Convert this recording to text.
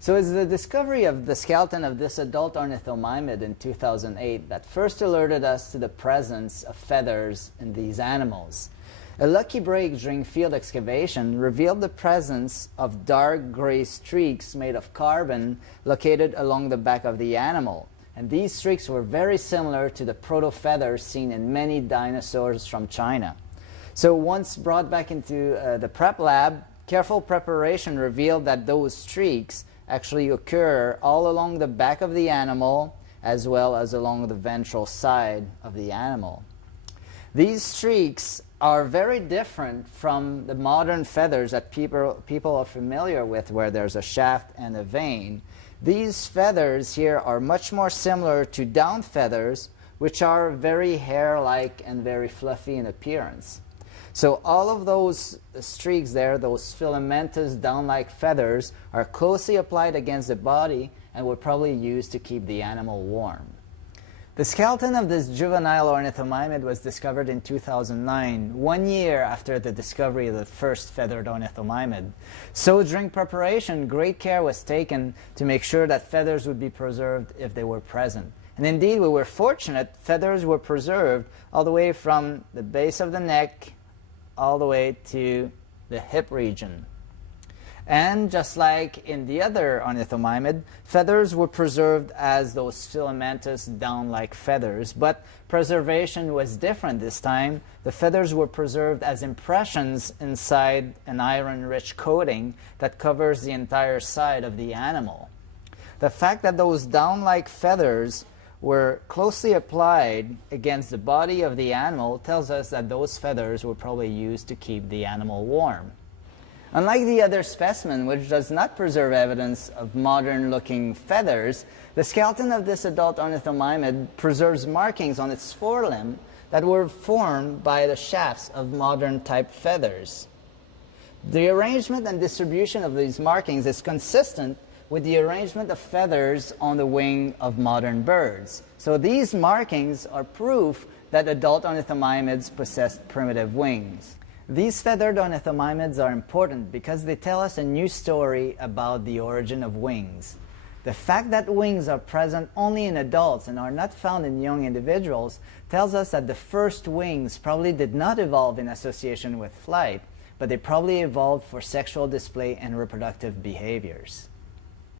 So it's the discovery of the skeleton of this adult ornithomimid in 2008 that first alerted us to the presence of feathers in these animals. A lucky break during field excavation revealed the presence of dark gray streaks made of carbon located along the back of the animal. And these streaks were very similar to the proto-feathers seen in many dinosaurs from China. So once brought back into the prep lab, careful preparation revealed that those streaks actually occur all along the back of the animal as well as along the ventral side of the animal. These streaks are very different from the modern feathers that people are familiar with, where there's a shaft and a vein. These feathers here are much more similar to down feathers, which are very hair-like and very fluffy in appearance. So all of those streaks there, those filamentous down-like feathers, are closely applied against the body and were probably used to keep the animal warm. The skeleton of this juvenile ornithomimid was discovered in 2009, 1 year after the discovery of the first feathered ornithomimid. So during preparation, great care was taken to make sure that feathers would be preserved if they were present. And indeed, we were fortunate. Feathers were preserved all the way from the base of the neck all the way to the hip region. And just like in the other ornithomimid, feathers were preserved as those filamentous down-like feathers, but preservation was different this time. The feathers were preserved as impressions inside an iron-rich coating that covers the entire side of the animal. The fact that those down-like feathers were closely applied against the body of the animal tells us that those feathers were probably used to keep the animal warm. Unlike the other specimen, which does not preserve evidence of modern-looking feathers, the skeleton of this adult ornithomimid preserves markings on its forelimb that were formed by the shafts of modern-type feathers. The arrangement and distribution of these markings is consistent with the arrangement of feathers on the wing of modern birds. So these markings are proof that adult ornithomimids possessed primitive wings. These feathered ornithomimids are important because they tell us a new story about the origin of wings. The fact that wings are present only in adults and are not found in young individuals tells us that the first wings probably did not evolve in association with flight, but they probably evolved for sexual display and reproductive behaviors.